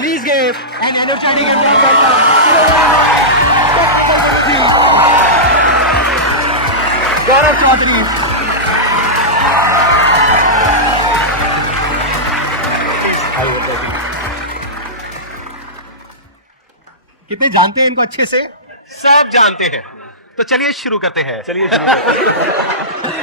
Please give an energetic and warm welcome to the Gaurav Chaudhary. कितने जानते हैं इनको अच्छे से? सब जानते हैं। तो चलिए शुरू करते हैं।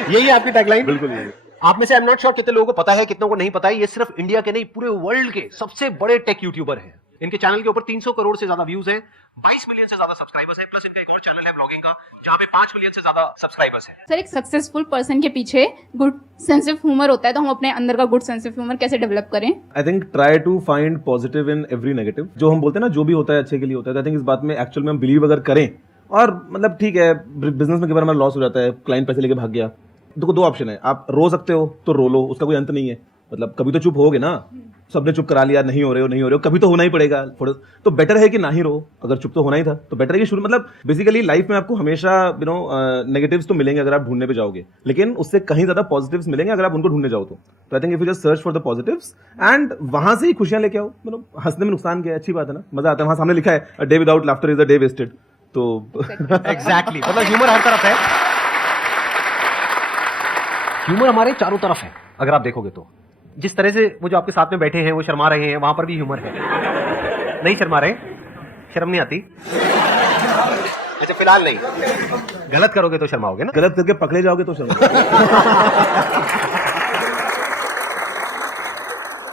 यही है आपकी टैगलाइन? बिल्कुल यही। आप में से आई एम नॉट श्योर कितने लोगों को पता है, कितनों को नहीं पता है। ये सिर्फ इंडिया के नहीं, पूरे वर्ल्ड के सबसे बड़े टेक यूट्यूबर हैं। इनके चैनल के ऊपर 300 करोड़ से ज्यादा व्यूज हैं, 22 मिलियन से ज्यादा सब्सक्राइबर्स हैं, प्लस इनका एक और चैनल है ब्लॉगिंग का जहां पे 5 मिलियन से ज्यादा सब्सक्राइबर्स हैं। सर, एक सक्सेसफुल पर्सन के पीछे गुड सेंस ऑफ ह्यूमर होता है, तो हम अपने अंदर का गुड सेंस ऑफ ह्यूमर कैसे डेवलप करें? I think try to find positive in every negative. जो हम बोलते हैं ना, जो भी होता है अच्छे के लिए होता है। आई थिंक इस बात में एक्चुअल में हम बिलीव अगर करें, और मतलब ठीक है, बिजनेस में कई बार हमारा लॉस हो जाता है, क्लाइंट पैसे लेके भाग गया, देखो दो ऑप्शन है, आप रो सकते हो तो रो लो, उसका कोई अंत नहीं है। मतलब कभी तो चुप होगे ना, सबने चुप करा लिया, नहीं हो रहे हो, कभी तो होना ही पड़ेगा। तो बेटर है कि ना ही रो, अगर चुप तो होना ही था तो बेटर है कि शुरू, मतलब बेसिकली लाइफ में आपको हमेशा नेगेटिव्स तो मिलेंगे अगर आप ढूंढने पे जाओगे, लेकिन उससे कहीं ज्यादा पॉजिटिव्स मिलेंगे अगर आप उनको ढूंढने जाओ तो I think if you just search for the positives and वहां से ही खुशियां लेके आओ। मतलब हंसने में नुकसान क्या है, अच्छी बात है ना, मजा आता है। वहां सामने लिखा है a day without laughter is a day wasted, तो एग्जैक्टली मतलब ह्यूमर हर तरफ है, ह्यूमर हमारे चारों तरफ है। अगर आप देखोगे तो जिस तरह से वो जो आपके साथ में बैठे हैं वो शर्मा रहे हैं, वहां पर भी ह्यूमर है। नहीं शर्मा रहे, शर्म नहीं आती? अच्छा फिलहाल नहीं, गलत करोगे तो शर्माओगे ना, गलत करके पकड़े जाओगे तो शर्म।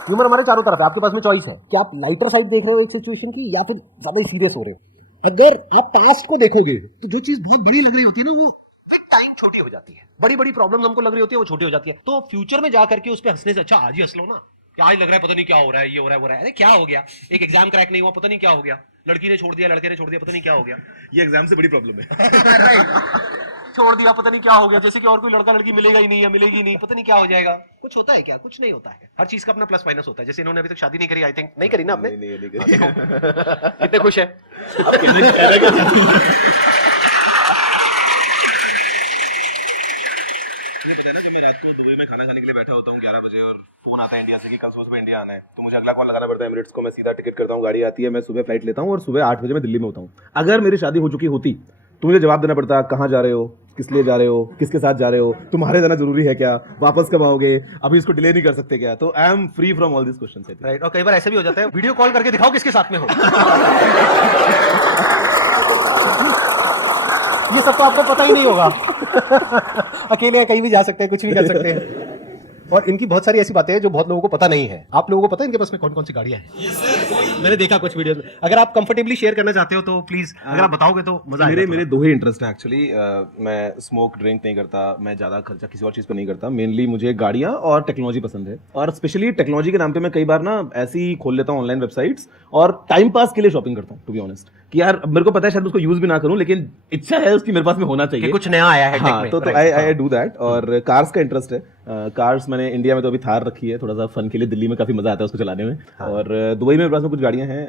ह्यूमर हमारे चारों तरफ है। आपके पास में चॉइस है कि आप लाइटर साइड देख रहे हो एक सिचुएशन की, या फिर ज्यादा ही सीरियस हो रहे हो। अगर आप पास्ट को देखोगे तो जो चीज बहुत बड़ी लग रही होती है ना, वो विद टाइम छोटी हो जाती है। बड़ी बड़ी प्रॉब्लम्स हमको लग रही होती है, वो छोटी हो जाती है। तो फ्यूचर में जाकर के उस पे हंसने से अच्छा आज ही हंस लो ना, कि आज लग रहा है पता नहीं क्या हो रहा है, ये हो रहा है वो रहा है, अरे क्या हो गया, एक एग्जाम क्रैक नहीं हुआ, पता नहीं क्या हो गया, लड़की ने छोड़ दिया, लड़के ने छोड़ दिया, पता नहीं क्या हो गया, ये एग्जाम से बड़ी प्रॉब्लम है। छोड़ दिया, पता नहीं क्या हो गया, जैसे कि और कोई लड़का लड़की मिलेगा ही नहीं या मिलेगी नहीं, पता नहीं क्या हो जाएगा। कुछ होता है क्या? कुछ नहीं होता है। हर चीज का अपना प्लस माइनस होता है। जैसे इन्होंने अभी तक शादी नहीं करी, आई थिंक नहीं करी ना आपने? नहीं करी। कितने खुश है? ये पता है ना, जब मैं रात को दुबई में खाना खाने के लिए बैठा होता हूँ 11 बजे और फोन आता है इंडिया से कि कल सुबह इंडिया आना है, तो मुझे अगला कॉल लगाना पड़ता है एमिरेट्स को। मैं सीधा टिकट करता हूँ, गाड़ी आती है, मैं सुबह फ्लाइट लेता हूँ और सुबह 8 बजे मैं दिल्ली में होता हूँ। अगर मेरी शादी हो चुकी होती तो मुझे जवाब देना पड़ता, कहाँ जा रहे हो, किस लिए जा रहे हो, किसके साथ जा रहे हो, तुम्हारे जाना जरूरी है क्या, वापस कब आओगे, अभी इसको डिले नहीं कर सकते क्या? तो I am free from all this questions. Right. और कई बार ऐसा भी हो जाता है, वीडियो कॉल करके दिखाओ किसके साथ में हो। ये सब तो आपको पता ही नहीं होगा। अकेले कहीं भी जा सकते हैं, कुछ भी कर सकते हैं। और इनकी बहुत सारी ऐसी बातें हैं जो बहुत लोगों को पता नहीं है। आप लोगों को पता है इनके पास में कौन कौन सी गाड़ियां हैं? मैंने देखा कुछ वीडियोस में। अगर आप कंफर्टेबली शेयर करना चाहते हो तो प्लीज अगर आप बताओगे तो मजा आएगा। मेरे दो ही इंटरेस्ट हैं एक्चुअली। मैं स्मोक ड्रिंक नहीं करता, मैं ज्यादा खर्चा किसी और चीज पर नहीं करता। मेनली मुझे गाड़ियां और टेक्नोलॉजी पसंद है, और स्पेशली टेक्नोलॉजी के नाम पे मैं कई बार ना ऐसे ही खोल लेता हूँ ऑनलाइन वेबसाइट्स और टाइम पास के लिए शॉपिंग करता हूँ, टू बी ऑनेस्ट, कि यार मेरे को पता है शायद उसको यूज भी ना करूं, लेकिन इच्छा है उसकी मेरे पास में होना चाहिए, कुछ नया आया है। हाँ, तो आई डू दैट। और कार्स का इंटरेस्ट है। कार्स मैंने इंडिया में तो अभी थार रखी है, थोड़ा सा फन के लिए। दिल्ली में काफी मजा आता है उसको चलाने में। और दुबई में मेरे पास में कुछ गाड़ियां हैं।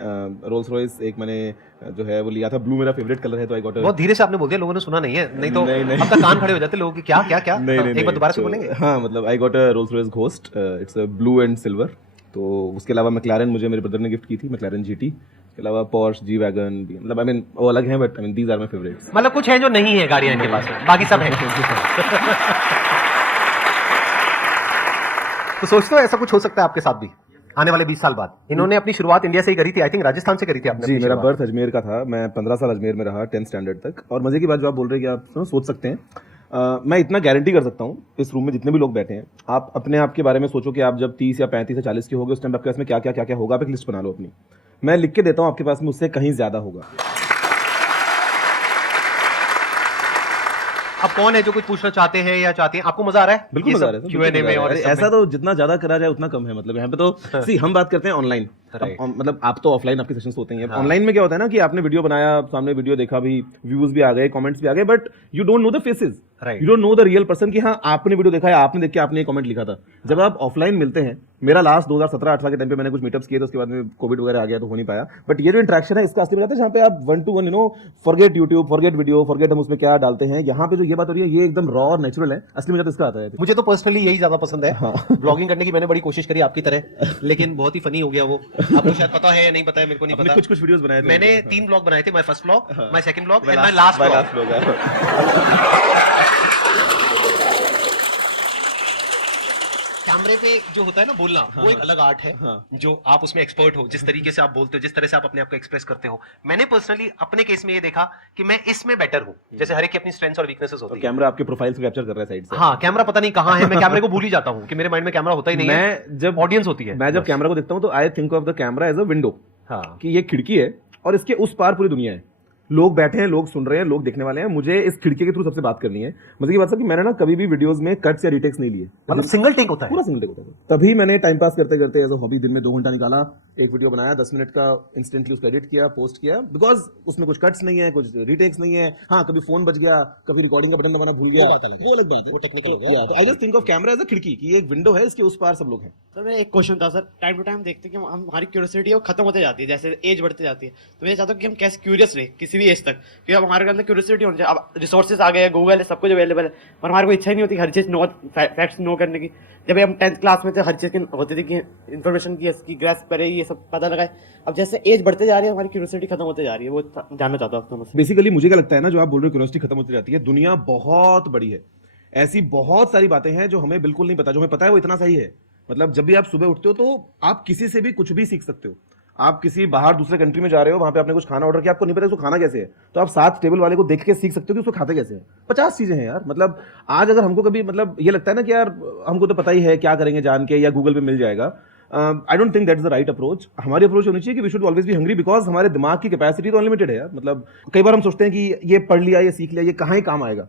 रोल्स रॉयस एक मैंने जो है वो लिया था, ब्लू मेरा फेवरेट कलर है, तो आई गॉट। बहुत धीरे से आपने बोल दिया, लोगों ने सुना नहीं है, नहीं तो अब तक कान खड़े हो जाते लोगों के। क्या क्या क्या? एक बार दोबारा से बोलेंगे? हाँ, मतलब I got a Rolls Royce ghost, it's a blue and silver. तो उसके अलावा मैक्लारेन मुझे मेरे ब्रदर ने गिफ्ट की थी, मैक्लारेन जीटी। इसके अलावा पोर्श, जी वैगन, मतलब आई मीन वो अलग हैं, but I mean these are my favourites. मतलब कुछ है जो नहीं है गाड़ियां इनके पास, बाकी सब है। तो सोचते हो ऐसा कुछ हो सकता है आपके साथ भी आने वाले 20 साल बाद? इन्होंने अपनी शुरुआत इंडिया से ही करी थी, आई थिंक राजस्थान से करी थी आपने। जी, मेरा बर्थ अजमेर का था। मैं 15 साल अजमेर में रहा, 10th स्टैंडर्ड तक। और मजे की बात जो आप बोल रहे हैं कि आप सोच सकते हैं, मैं इतना गारंटी कर सकता हूँ, इस रूम में जितने भी लोग बैठे हैं, आप अपने आप के बारे में सोचो कि आप जब 30 या 35 या 40 के होगे, उस टाइम आपके पास में क्या क्या क्या क्या होगा, आप एक लिस्ट बना लो अपनी। मैं लिख के देता हूँ, आपके पास में उससे कहीं ज्यादा होगा। अब कौन है जो कुछ पूछना चाहते हैं या चाहती हैं? आपको मजा आ रहा है? बिल्कुल मजा आ रहा है। Q&A में और ऐसा तो जितना ज्यादा करा जाए उतना कम है। मतलब यहाँ पे तो सी हम बात करते हैं ऑनलाइन, मतलब आप तो ऑफलाइन आपके सेशंस होते हैं। ऑनलाइन में क्या होता है ना कि आपने वीडियो बनाया, सामने वीडियो देखा, भी व्यूज भी आ गए, कमेंट्स भी आ गए, but you don't know the faces, you don't know the real person कि हाँ आपने वीडियो देखा है, आपने देख के आपने कमेंट लिखा था। जब आप ऑफलाइन मिलते हैं, मेरा लास्ट 2017-18 के टाइम पे मैंने कुछ मीटअप्स किए थे, उसके बाद में कोविड वगैरह आ गया तो हो नहीं पाया। बट ये जो इंटरेक्शन है इसका असली मजा है जहाँ पे आप 1 to 1 forget YouTube, forget video, forget हम उसमें क्या डालते हैं। यहाँ पे जो ये बात हो रही है ये एकदम रॉ और नेचुरल है, असली मजा तो इसका आता है। मुझे तो पर्सनली यही ज्यादा पसंद है। ब्लॉगिंग करने की मैंने बड़ी कोशिश करी आपकी तरह, लेकिन बहुत ही फनी हो गया वो। आपको शायद पता है या नहीं पता है, मेरे को नहीं आपने पता। कुछ वीडियोस बनाए थे। मैंने हाँ। 3 ब्लॉग बनाए थे, माय फर्स्ट ब्लॉग, हाँ। My second blog and My my last my blog. last vlog, हाँ। कैमरे पे जो होता है ना बोलना, वो एक अलग आर्ट है, हाँ। जो आप उसमें एक्सपर्ट हो, जिस तरीके से आप बोलते हो, जिस तरह से आप अपने आप को एक्सप्रेस करते हो। मैंने पर्सनली अपने केस में ये देखा कि मैं इसमें बेटर हूँ, जैसे हर एक की अपनी स्ट्रेंथ्स और वीकनेसेस और होती है। कैमरा आपके प्रोफाइल से कैप्चर कर रहा है साइड से। हाँ, कैमरा पता नहीं कहाँ है, मैं कैमरे को भूल ही जाता हूँ कि मेरे माइंड में कैमरा होता ही नहीं है, मैं जब ऑडियंस होती है। मैं जब बस। कैमरा को देखता हूँ तो I think of the camera as a window, हाँ, कि ये खिड़की है और इसके उस पार पूरी दुनिया है। लोग बैठे हैं, लोग सुन रहे हैं, लोग देखने वाले हैं। मुझे इस खिड़की के थ्रू सबसे बात करनी है। मतलब की बात है कि मैंने ना कभी भी वीडियोस में कट्स या रीटेक्स नहीं लिए, मतलब सिंगल टेक होता है। पूरा सिंगल टेक होता है। तभी मैंने टाइम पास करते करते एज अ हॉबी दिन में 2 घंटा निकाला, एक वीडियो बनाया 10 मिनट का, इंस्टेंटली उसको एडिट किया, पोस्ट किया, बिकॉज उसमें कुछ कट्स नहीं है, कुछ रीटेक्स नहीं है। हाँ, कभी फोन बच गया, कभी रिकॉर्डिंग का बटन दबाना भूल गया, वो बात अलग है। वो अलग बात है, वो technical हो गया। तो I just think of camera as a खिड़की, कि ये एक विंडो है, इसके उस पार सब लोग हैं। सर मेरा एक क्वेश्चन था सर, टाइम टू टाइम देखते हैं कि हमारी क्यूरियोसिटी है वो खत्म होते जाती है जैसे एज बढ़ती जाती है, तो मैं चाहता हूँ कि हम कैसे क्यूरियस रहे किसी भी एज तक, क्योंकि अब हमारे अंदर क्यूरियोसिटी होनी चाहिए। अब रिसोर्सेज आ गए हैं, गूगल है, सब कुछ अवेलेबल है, पर हमारे को इच्छा ही नहीं होती हर चीज़ फैक्ट्स नो करने की। जब हम 10th क्लास में थे हर चीज़ की होती थी कि इन्फॉर्मेशन की इसकी ग्रैस्प करे, ये सब पता लगाए। अब जैसे एज बढ़ते जा रही है हमारी क्यूरियोसिटी खत्म होते जा रही है, वो जानना चाहता हूँ आप दोनों से। बेसिकली मुझे क्या लगता है ना, जो आप बोल रहे हो क्यूरियोसिटी खत्म होती जाती है, दुनिया बहुत बड़ी है, ऐसी बहुत सारी बातें हैं जो हमें बिल्कुल नहीं पता, जो हमें पता है वो इतना सही है। मतलब जब भी आप सुबह उठते हो तो आप किसी से भी कुछ भी सीख सकते हो। आप किसी बाहर दूसरे कंट्री में जा रहे हो, वहां पे आपने कुछ खाना ऑर्डर किया, आपको नहीं पता उसको खाना कैसे है, तो आप साथ टेबल वाले को देख के सीख सकते हो कि उसको खाते कैसे है। 50 चीजें हैं यार। मतलब आज अगर हमको कभी मतलब ये लगता है ना कि यार हमको तो पता ही है क्या करेंगे जान के, या गूगल पे मिल जाएगा, I don't think that is the right approach. हमारी अप्रोच होनी चाहिए कि we should always be hungry, because हमारे दिमाग की कैपेसिटी तो अनलिमिटेड है यार। मतलब कई बार हम सोचते हैं कि ये पढ़ लिया, ये सीख लिया, ये कहाँ ही काम आएगा।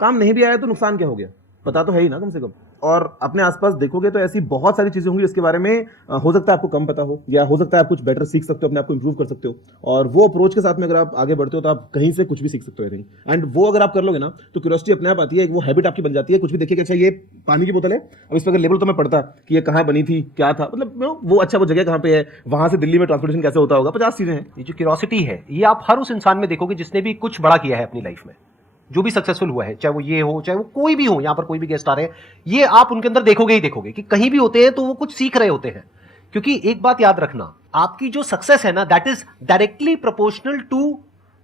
काम नहीं भी आया तो नुकसान क्या हो गया, पता तो है ही ना कम से कम। और अपने आसपास देखोगे तो ऐसी बहुत सारी चीजें होंगी जिसके बारे में हो सकता है आपको कम पता हो, या हो सकता है आप कुछ बेटर सीख सकते हो, अपने आप को इंप्रूव कर सकते हो। और वो अप्रोच के साथ में अगर आप आगे बढ़ते हो तो आप कहीं से कुछ भी सीख सकते हो, आई थिंक। एंड वो अगर आप कर लोगे ना तो क्यूरियोसिटी अपने आप आती है, एक वो हैबिट आपकी बन जाती है। कुछ भी देखिए कि अच्छा ये पानी की बोतल है, अब इस पर अगर लेबल तो मैं पढ़ता कि ये कहाँ बनी थी, क्या था, मतलब वो अच्छा वो जगह कहाँ पे है, वहां से दिल्ली में ट्रांसपोर्टेशन कैसे होता होगा, 50 चीजें हैं। ये जो क्यूरियोसिटी है, ये आप हर उस इंसान में देखोगे जिसने भी कुछ बड़ा किया है अपनी लाइफ में, जो भी सक्सेसफुल हुआ है, चाहे वो ये हो, चाहे वो कोई भी हो। यहाँ पर कोई भी गेस्ट आ रहे हैं, ये आप उनके अंदर देखोगे ही देखोगे कि कहीं भी होते हैं तो वो कुछ सीख रहे होते हैं। क्योंकि एक बात याद रखना, आपकी जो सक्सेस है ना, that is directly proportional to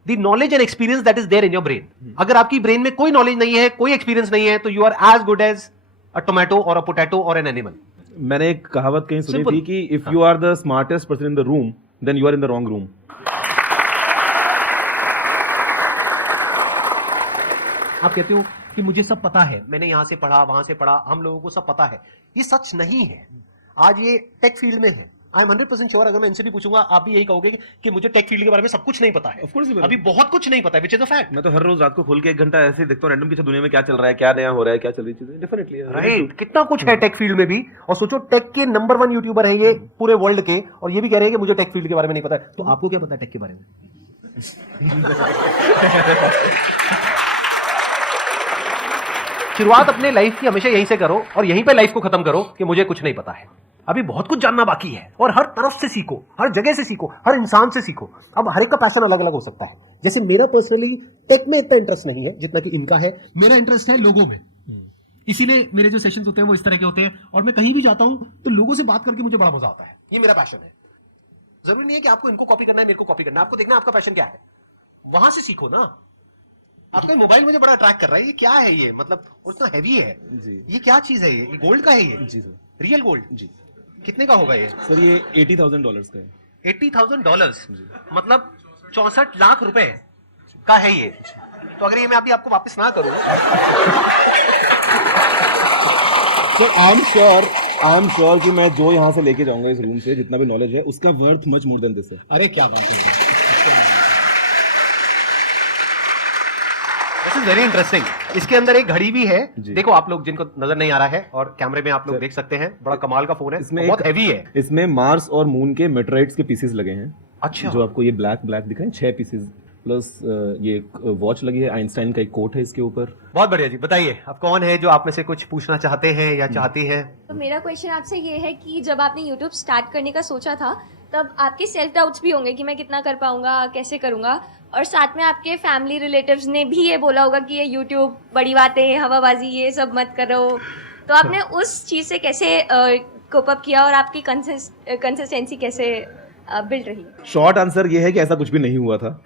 the knowledge and experience that is there in your brain. अगर आपकी ब्रेन में कोई नॉलेज नहीं है, कोई एक्सपीरियंस नहीं है, तो you are as good as a tomato और अ पोटैटो और एन एनिमल। मैंने एक कहावत कहीं सुनी Simple. थी कि if you are the smartest person in the room then you are in the wrong room. आप कहते हो कि मुझे सब पता है, मैंने यहां से पढ़ा, वहां से पढ़ा, हम लोगों को सब पता है। ये सच नहीं है। आज ये टेक फील्ड में है, आई एम 100% श्योर। अगर मैं इनसे भी पूछूंगा, आप भी यही कहोगे कि मुझे टेक फील्ड के बारे में सब कुछ नहीं पता है। Of course ही अभी बहुत कुछ नहीं पता है, विच इज अ फैक्ट। मैं तो हर रोज रात को खोल के 1 घंटा ऐसे ही देखता हूँ रैंडम की दुनिया में क्या चल रहा है, क्या नया हो रहा है, क्या चल रही चीजें। डेफिनेटली राइट, कितना कुछ है टेक फील्ड में भी। और सोचो, टेक के नंबर 1 यूट्यूबर है ये पूरे वर्ल्ड के, और ये भी कह रहे हैं कि मुझे टेक फील्ड के बारे में नहीं पता है। तो आपको क्या पता है टेक के बारे में? शुरुआत अपने लाइफ की हमेशा यहीं से करो और यहीं पे लाइफ को खत्म करो कि मुझे कुछ नहीं पता है। अभी बहुत कुछ जानना बाकी है, और हर तरफ से सीखो, हर जगह से सीखो, हर इंसान से सीखो। अब हर एक का पैशन अलग अलग हो सकता है। जैसे मेरा पर्सनली टेक में इतना इंटरेस्ट नहीं है जितना कि इनका है। मेरा इंटरेस्ट है लोगों में, इसीलिए मेरे जो सेशंस होते हैं वो इस तरह के होते हैं। और मैं कहीं भी जाता हूं तो लोगों से बात करके मुझे बड़ा मजा आता है। ये मेरा पैशन है। जरूरी नहीं है कि आपको इनको कॉपी करना है, मेरे को कॉपी करना है। आपको देखना है आपका पैशन क्या है, वहां से सीखो ना। आपका मोबाइल मुझे बड़ा अट्रैक्ट कर रहा है, ये क्या है ये, मतलब और इतना हैवी है जी। ये क्या चीज है? ये गोल्ड का है ये? जी सर। Real gold? जी कितने का होगा ये? सर, ये $80,000 का है। $80,000 मतलब 64 लाख रुपए का है ये। तो अगर ये मैं अभी आपको वापस ना करूं, सर आई एम श्योर कि मैं जो यहाँ से लेके जाऊंगा इस रूम से, जितना भी नॉलेज है, उसका worth much more than this है। अरे क्या बात है, दिस इज वेरी इंटरेस्टिंग। इसके अंदर एक घड़ी भी है, देखो आप लोग जिनको नजर नहीं आ रहा है, और कैमरे में आप लोग देख सकते हैं, बड़ा कमाल का फोन है, इसमें बहुत हैवी है। इसमें मार्स और मून के मेटेराइट्स के पीसेस लगे हैं। अच्छा, जो आपको ये ब्लैक दिखाएं, 6 पीसेस, प्लस ये वॉच लगी है, आइंस्टाइन का एक कोट है इसके ऊपर। बहुत बढ़िया जी। बताइए, अब कौन है जो आप में से कुछ पूछना चाहते हैं या चाहती है? तो मेरा क्वेश्चन आपसे ये है कि जब आपने यूट्यूब स्टार्ट करने का सोचा था, तब आपके सेल्फ डाउट्स भी होंगे कि मैं कितना कर पाऊंगा, कैसे करूंगा, और साथ में आपके फैमिली रिलेटिव्स ने भी ये बोला होगा कि ये यूट्यूब बड़ी बातें, हवाबाजी, ये सब मत करो। तो आपने उस चीज़ से कैसे कोप अप किया और आपकी कंसिस्टेंसी कैसे बिल्ड रही? शॉर्ट आंसर ये है कि ऐसा कुछ भी नहीं हुआ था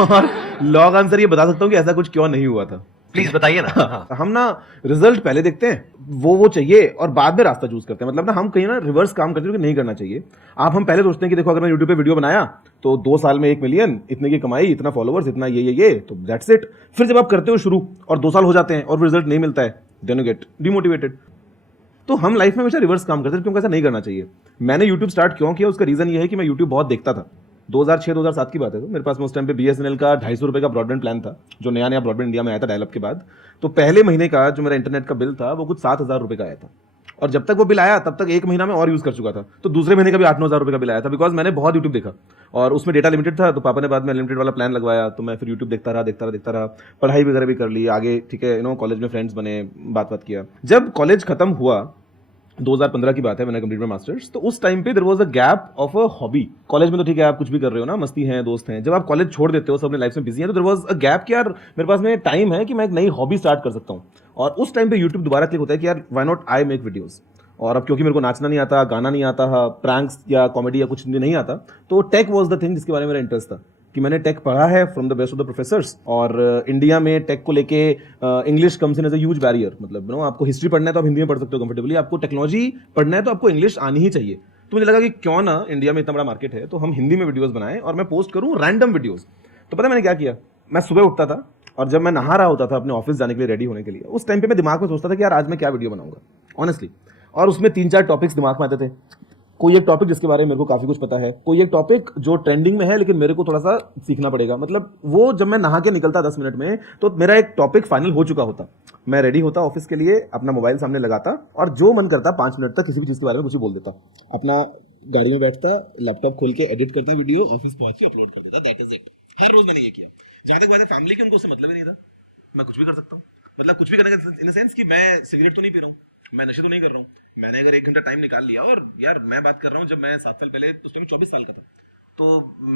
और लॉन्ग आंसर ये बता सकता हूँ कि ऐसा कुछ क्यों नहीं हुआ था। प्लीज बताइए ना। हाँ। हम ना रिजल्ट पहले देखते हैं, वो चाहिए और बाद में रास्ता चूज करते हैं। मतलब ना हम कहीं ना रिवर्स काम करते हैं कि नहीं करना चाहिए। हम पहले सोचते हैं कि देखो अगर मैं यूट्यूब पे वीडियो बनाया तो 2 साल में 1 मिलियन, इतने की कमाई, इतना फॉलोवर्स, इतना ये तो दैट्स इट। फिर जब आप करते हो शुरू और 2 साल हो जाते हैं और रिजल्ट नहीं मिलता है, देन यू गेट डिमोटिवेटेड। तो हम लाइफ में हमेशा रिवर्स काम करते हैं, क्योंकि ऐसा नहीं करना चाहिए। मैंने यूट्यूब स्टार्ट क्यों किया, उसका रीजन ये है कि मैं यूट्यूब बहुत देखता था। 2006-2007 की बात है। तो मेरे पास में उस टाइम पे BSNL का 250 रुपए का ब्रॉडबैंड प्लान था, जो नया ब्रॉडबैंड इंडिया में आया था डायलअप के बाद। तो पहले महीने का जो मेरा इंटरनेट का बिल था वो कुछ 7,000 रुपए का आया था, और जब तक वो बिल आया तब तक 1 महीना में और यूज कर चुका था। तो दूसरे महीने का भी 8-9 हज़ार रुपए का बिल आया था, बिकॉज मैंने बहुत यूट्यूब देखा और उसमें डेटा लिमिटेड था। तो पापा ने बाद में अनलिमिटेड वाला प्लान लगवाया, तो मैं फिर यूट्यूब देखता रहा। पढ़ाई वगैरह भी कर ली आगे, ठीक है, कॉलेज में फ्रेंड्स बने, बात किया। जब कॉलेज खत्म हुआ 2015 की बात है, मैंने कंप्लीट माई मास्टर्स। तो उस टाइम पे there was a gap of a hobby. College में तो ठीक है आप कुछ भी कर रहे हो ना, मस्ती है, दोस्त हैं। जब आप कॉलेज छोड़ देते हो, सब अपने लाइफ में बिजी हैं, तो देयर वाज अ गैप कि यार मेरे पास में टाइम है कि मैं एक नई हॉबी स्टार्ट कर सकता हूँ। और उस टाइम पे यूट्यूब दोबारा क्लिक होता है कि यार why not I make videos. और अब क्योंकि मेरे को नाचना नहीं आता, गाना नहीं आता, प्रैंक्स या कॉमेडी या कुछ नहीं आता, तो टेक वाज द थिंग जिसके बारे में मेरा इंटरेस्ट था। कि मैंने टेक पढ़ा है from the best of the professors, और इंडिया में टेक को लेके English comes in as a huge barrier. मतलब आपको हिस्ट्री पढ़ना है तो आप हिंदी में पढ़ सकते हो कंफर्टेबली, आपको टेक्नोलॉजी पढ़ना है तो आपको इंग्लिश आनी ही चाहिए। तो मुझे लगा कि क्यों ना, इंडिया में इतना बड़ा मार्केट है तो हम हिंदी में वीडियोस बनाएं और मैं पोस्ट करूं रैंडम वीडियोस। तो पता है मैंने क्या किया, मैं सुबह उठता था और जब मैं नहा रहा होता था अपने ऑफिस जाने के लिए रेडी होने के लिए, उस टाइम पे मैं दिमाग में सोचता था कि यार आज मैं क्या वीडियो बनाऊंगा ऑनेस्टली। और उसमें 3-4 टॉपिक्स दिमाग में आते थे। कोई एक टॉपिक जिसके बारे में मेरे को काफी कुछ पता है, कोई एक टॉपिक जो ट्रेंडिंग में है लेकिन मेरे को थोड़ा सा सीखना पड़ेगा। मतलब वो जब मैं नहा के निकलता 10 मिनट में, तो मेरा एक टॉपिक फाइनल हो चुका होता। मैं रेडी होता ऑफिस के लिए, अपना मोबाइल सामने लगाता और जो मन करता 5 मिनट तक किसी भी चीज के बारे में कुछ बोल देता। अपना गाड़ी में बैठता, लैपटॉप खोल के एडिट करता वीडियो, ऑफिस पहुंच के अपलोड कर देता। That is it. हर रोज मैंने ये किया। जहां तक बात है फैमिली की, उनको उससे मतलब ही नहीं था। मैं कुछ भी कर सकता हूँ, मतलब कुछ भी करने का इन द सेंस कि मैं सिगरेट तो नहीं पी रहा हूँ, मैं नशे तो नहीं कर रहा हूँ। मैंने अगर 1 घंटा टाइम निकाल लिया, और यार मैं बात कर रहा हूँ जब मैं 7 साल पहले, उस टाइम 24 साल का था, तो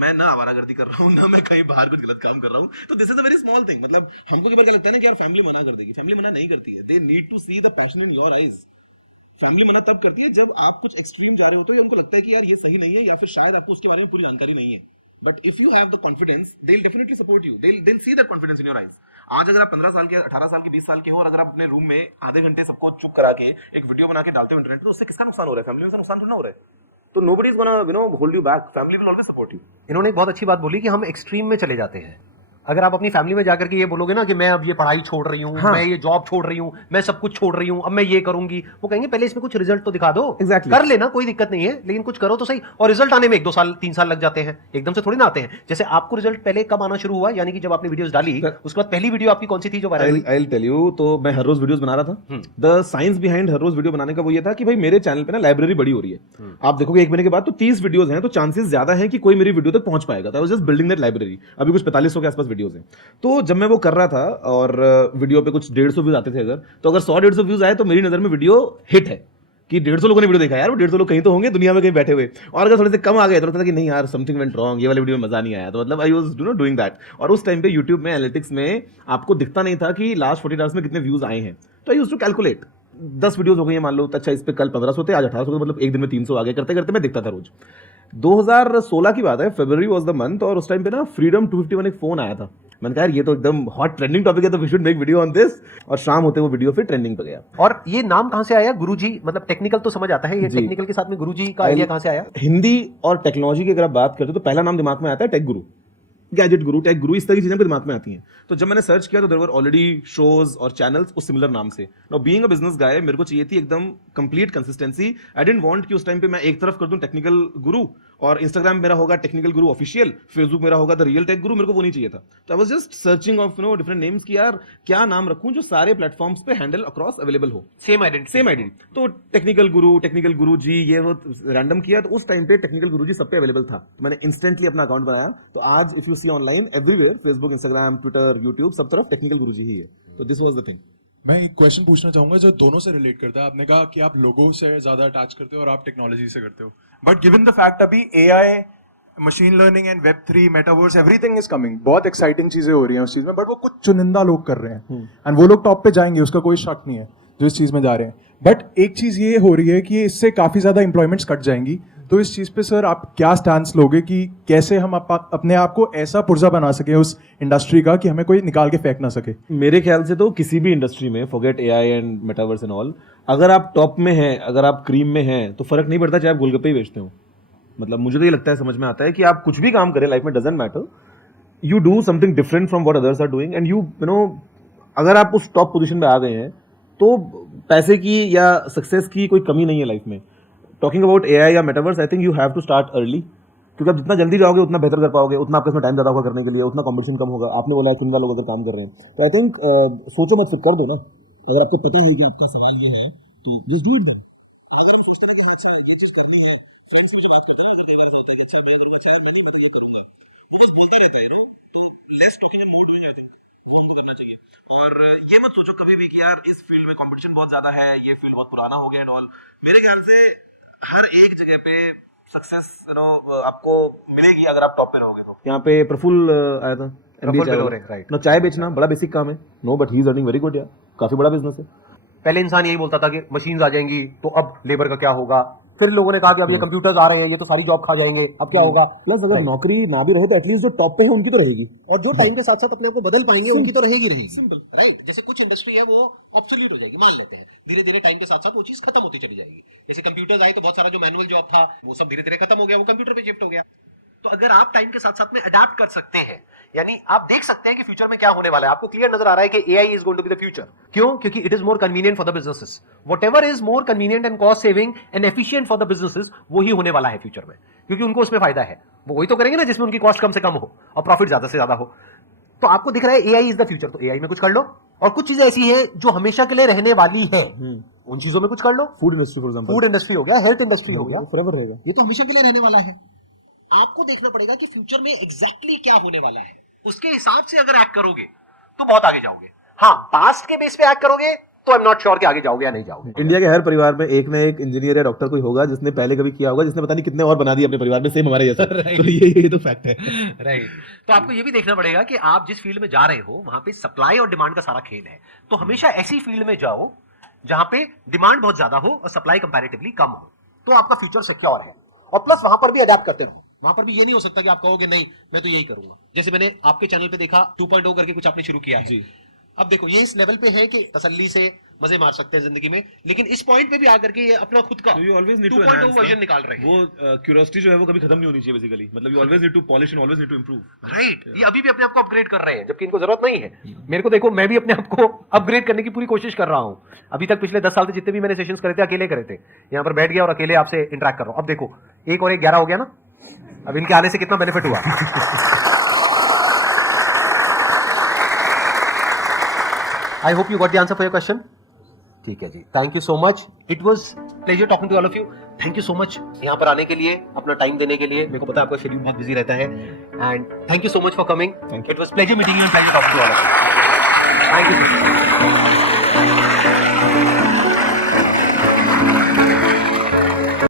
मैं ना आवारागर्दी कर रहा हूँ, ना मैं कहीं बाहर कुछ गलत काम कर रहा हूँ। तो this is a very small thing. मतलब हमको कई बार क्या लगता है ना कि यार फैमिली मना कर देगी, फैमिली मना नहीं करती है। They need to see the passion in your eyes. Family मना तब करती है जब आप कुछ एक्सट्रीम जा रहे हो, तो उनको लगता है कि यार ये सही नहीं है, या फिर शायद आपको उसके बारे में पूरी जानकारी नहीं है। But if you have the confidence, they will definitely support you, they will see that confidence in your eyes. आज अगर आप 15 साल के, 18 साल के, 20 साल के हो, और अगर आप अपने रूम में आधे घंटे सबको चुप करा के एक वीडियो बना के डालते हो इंटरनेट पे, तो उससे किसका नुकसान हो रहा है? फैमिली में नुकसान थोड़ा ना हो रहा है। तो nobody is gonna hold you back, family will always support you. इन्होंने एक बहुत अच्छी बात बोली कि हम एक्सट्रीम में चले जाते हैं। अगर आप अपनी फैमिली में जाकर के ये बोलोगे ना कि मैं अब ये पढ़ाई छोड़ रही हूँ, मैं ये जॉब छोड़ रही हूँ, मैं सब कुछ छोड़ रही हूँ, अब मैं ये करूंगी, वो कहेंगे पहले इसमें कुछ रिजल्ट तो दिखा दो। Exactly. कर लेना, कोई दिक्कत नहीं है, लेकिन कुछ करो तो सही। और रिजल्ट आने में 1-2 साल 3 साल लग जाते हैं, एकदम से थोड़ी ना आते हैं। जैसे आपको रिजल्ट पहले कब आना शुरू हुआ, यानी कि जब आपने वीडियोस डाली उसके बाद पहली वीडियो आपकी कौन सी थी जो वायरल हुई? I will tell you. तो मैं हर रोज वीडियोस बना रहा था। द साइंस बिहाइंड हर रोज वीडियो बनाने का वो ये था कि भाई मेरे चैनल पे ना लाइब्रेरी बड़ी हो रही है। आप देखोगे 1 महीने के बाद तो 30 वीडियोस हैं, तो चांसेस ज्यादा है कि कोई मेरी वीडियो तक पहुंच पाएगा। I was just building that library. अभी कुछ 4500 के आसपास वीडियोस हैं। तो जब मैं वो कर रहा था और वीडियो पे कुछ 150 व्यूज आते थे, अगर तो अगर 100-150 व्यूज आए तो मेरी नजर में वीडियो हिट है कि 150 लोगों ने वीडियो देखा। यार वो 150 लोग कहीं तो होंगे दुनिया में, कहीं बैठे हुए। और अगर थोड़े से कम आ गए तो लगता था कि नहीं यार समथिंग वेंट रॉन्ग, ये वाले वीडियो में मजा नहीं आया। तो मतलब आई वाज डूइंग दैट। और उस टाइम पे यूट्यूब में एनालिटिक्स में आपको दिखता नहीं था कि लास्ट 40 आवर्स में कितने व्यूज आए हैं। तो I used to calculate 10 videos हो गई है मान लो, तो अच्छा इस पे कल 1500 थे, आज 1800 थे, मतलब एक दिन में 300 आ गए। करते करते मैं दिखता था रोज। 2016 की बात है, फरवरी वाज द मंथ, और उस टाइम पे ना फ्रीडम 251 एक फोन आया था। मैंने कहा यार ये तो एकदम हॉट ट्रेंडिंग टॉपिक है, तो we should make video on this. और शाम होते वो वीडियो फिर ट्रेंडिंग पे गया। और ये नाम कहां से आया गुरुजी? मतलब टेक्निकल तो समझ आता है, ये टेक्निकल के साथ में गुरुजी का आइडिया कहां से आया? हिंदी और टेक्नोलॉजी की अगर आप बात करते हो तो पहला नाम दिमाग में आता है टेक गुरु, गैजेट गुरु, टेक गुरु, इस तरह की चीजें मेरे दिमाग में आती हैं। तो जब मैंने सर्च किया तो देयर वर ऑलरेडी शोज और चैनल्स उस सिमिलर नाम से। Now being a business guy, मेरे को चाहिए थी एकदम complete consistency. I didn't want कि उस टाइम पे मैं एक तरफ कर दूं टेक्निकल गुरु और इंस्टाग्राम मेरा होगा टेक्निकल गुरु ऑफिशियल, फेसबुक मेरा होगा द रियल टेक गुरु। मेरे को वो नहीं चाहिए था। तो I was just searching of different names कि यार क्या नाम रखूं जो सारे प्लेटफॉर्म्स पे हैंडल अक्रॉस अवेलेबल हो, सेम आइडेंटिटी। तो टेक्निकल गुरु जी, ये वो रैंडम किया। तो उस टाइम पे टेक्निकल गुरु जी सब पे अवेलेबल था। तो मैंने इंस्टेंटली अपना अकाउंट बनाया। तो आज if you see online everywhere, Facebook, Instagram, Twitter, YouTube, सब तरफ टेक्निकल गुरु जी ही है। तो दिस वाज द थिंग। मैं एक क्वेश्चन पूछना चाहूंगा जो दोनों से रिलेट करता है। आपने कहा कि आप लोगों से ज्यादा अटैच करते हो और आप टेक्नोलॉजी से करते हो, बट गिवन द फैक्ट अभी AI, machine learning and Web3, metaverse, everything is coming, बहुत एक्साइटिंग चीजें हो रही हैं उस चीज में, बट वो कुछ चुनिंदा लोग कर रहे हैं एंड वो लोग टॉप पे जाएंगे, उसका कोई शक नहीं है। जो इस चीज़ में जा रहे हैं. बट एक चीज़ ये हो रही है कि इससे काफ़ी ज़्यादा एम्प्लॉयमेंट्स कट जाएंगी. तो इस चीज़ पे सर आप क्या स्टैंड लोगे कि कैसे हम अपने आप को ऐसा पुर्जा बना सके उस इंडस्ट्री का कि हमें कोई निकाल के फेंक ना सके? मेरे ख्याल से तो किसी भी इंडस्ट्री में, forget AI and metaverse and all, अगर आप टॉप में हैं, अगर आप क्रीम में हैं, तो फर्क नहीं पड़ता चाहे आप गोलगप्पे ही बेचते हो. मतलब मुझे तो ये लगता है, समझ में आता है कि आप कुछ भी काम करें लाइफ में, doesn't matter, you do something different from what others are doing and you know, अगर आप उस टॉप पोजीशन पे आ गए हैं तो पैसे की या सक्सेस की कोई कमी नहीं है लाइफ में. टॉकिंग अबाउट एआई या metaverse, I think you have to start early, क्योंकि आप जितना जल्दी जाओगे उतना बेहतर कर पाओगे, उतना आपके इसमें टाइम ज़्यादा होगा करने के लिए, उतना कॉम्पिटिशन कम होगा. आपने बोला किन लोग अगर काम कर रहे हैं, तो आई थिंक सोचो मत, फिर कर दो ना. अगर आपको पता है कि आपका सवाल ये है तो जस्ट डू इट. अगर आप सोचते हैं कि अच्छी ये चीज़ करनी है, फ्रेंड्स मुझे बात करता हूँ, अगर कई बार होता है कि अच्छा मैं करूँगा, अच्छा मैं नहीं, मतलब ये करूँगा, तो बस बोलता रहता है ना. तो less talking and more doing, I think phone करना चाहिए. और ये मत सोचो कभी भी कि यार इस फील्ड में कंपटीशन बहुत ज्यादा है, ये फील्ड बहुत पुराना हो गया एंड ऑल. मेरे ख्याल से हर एक जगह पे सक्सेस आपको मिलेगी अगर आप टॉप पे रहोगे. तो यहाँ पे प्रफुल्ल आया था, राइट. ना चाय बेचना बड़ा बेसिक काम है, no, but he is earning very good यार, काफी बड़ा बिजनेस है. पहले इंसान यही बोलता था कि मशीन्स आ जाएंगी तो अब लेबर का क्या होगा. फिर लोगों ने कहा कि अब ये कंप्यूटर्स आ रहे हैं, ये तो सारी जॉब खा जाएंगे, अब क्या होगा. प्लस अगर नौकरी ना भी रहे तो एटलीस्ट जो टॉप पे है उनकी तो रहेगी, और जो टाइम के साथ साथ अपने आप को बदल पाएंगे उनकी तो रहेगी. Simple, right. जैसे कुछ इंडस्ट्री है वो ऑब्सोल्यूट हो जाएगी, मान लेते हैं. धीरे धीरे टाइम के साथ साथ वो चीज खत्म होती चली जाएगी. जैसे कंप्यूटर्स आए तो बहुत सारा जो मैनुअल जॉब था वो सब धीरे धीरे खत्म हो गया, वो कंप्यूटर पे शिफ्ट हो गया. तो अगर आप टाइम के साथ साथ में अडैप्ट कर सकते हैं, यानी आप देख सकते हैं कि फ्यूचर में क्या होने वाला है. आपको क्लियर नजर आ रहा है कि AI is going to be the future. क्यों? क्योंकि it is more convenient for the businesses. Whatever is more convenient and cost saving and efficient for the businesses, वही होने वाला है फ्यूचर में, क्योंकि उनको उसमें फायदा है. वो वही तो करेंगे ना जिसमें उनकी कॉस्ट कम से कम हो और प्रॉफिट ज्यादा से ज्यादा हो. तो आपको दिख रहा है एआई इज द फ्यूचर, तो एआई में कुछ कर लो. और कुछ चीजें ऐसी है जो हमेशा के लिए रहने वाली है, उन चीजों में कुछ कर लो. Food industry for example, food industry हो गया, हेल्थ इंडस्ट्री हो गया, फॉरएवर रहेगा. ये तो हमेशा के लिए रहने वाला है. आपको देखना पड़ेगा कि फ्यूचर में एग्जैक्टली क्या होने वाला है. उसके हिसाब से अगर एक्ट करोगे तो बहुत आगे जाओगे. हाँ, पास्ट के बेस पे एक्ट करोगे तो आई एम नॉट श्योर कि आगे जाओगे या नहीं जाओगे. इंडिया के हर परिवार में एक ना एक इंजीनियर या डॉक्टर कोई होगा जिसने पहले कभी किया होगा, जिसने पता नहीं कितने और बना दिए अपने परिवार में सेम हमारे जैसा. तो ये तो फैक्ट है. राइट. तो आपको ये भी देखना पड़ेगा कि आप जिस फील्ड में जा रहे हो वहां पे सप्लाई और डिमांड का सारा खेल है. तो हमेशा ऐसी फील्ड में जाओ जहां पे डिमांड बहुत ज्यादा हो और सप्लाई कंपैरेटिवली कम हो, तो आपका फ्यूचर सिक्योर है. और प्लस वहां पर भी अडैप्ट करते रहो. वहां पर भी ये नहीं हो सकता कि आप कहोगे नहीं मैं तो यही करूंगा. जैसे मैंने आपके चैनल पे देखा 2.0 करके कुछ आपने शुरू किया है. अब देखो ये इस लेवल पे है कि तसल्ली से मजे मार सकते हैं जिंदगी में, लेकिन इस पॉइंट पे भी आकर के ये अपना खुद का 2.0 वर्जन निकाल रहे हैं. वो क्यूरियोसिटी जो है वो कभी खत्म नहीं होनी चाहिए बेसिकली. मतलब you always need to polish and always need to improve. Right. ये अभी भी अपने आप को अपग्रेड कर रहे हैं जबकि इनको जरूरत नहीं है. मेरे को देखो, मैं भी अपने आप को अपग्रेड करने की पूरी कोशिश कर रहा हूं. अभी तक पिछले 10 साल से जितने भी मैंने सेशंस करे थे अकेले करे थे. यहाँ पर बैठ गया और अकेले आपसे इंटरेक्ट कर रहा हूं. अब देखो 1 और 1 11 हो गया ना. अब इनके आने से कितना बेनिफिट हुआ. I hope you got the answer for your question. ठीक है जी, thank you so much. It was pleasure talking to all of you. Thank you so much यहाँ पर आने के लिए, अपना टाइम देने के लिए. मेरे को पता है आपका शेड्यूल बहुत बिजी रहता है and thank you so much for coming. It was pleasure meeting you and pleasure talking to all of you. Thank you.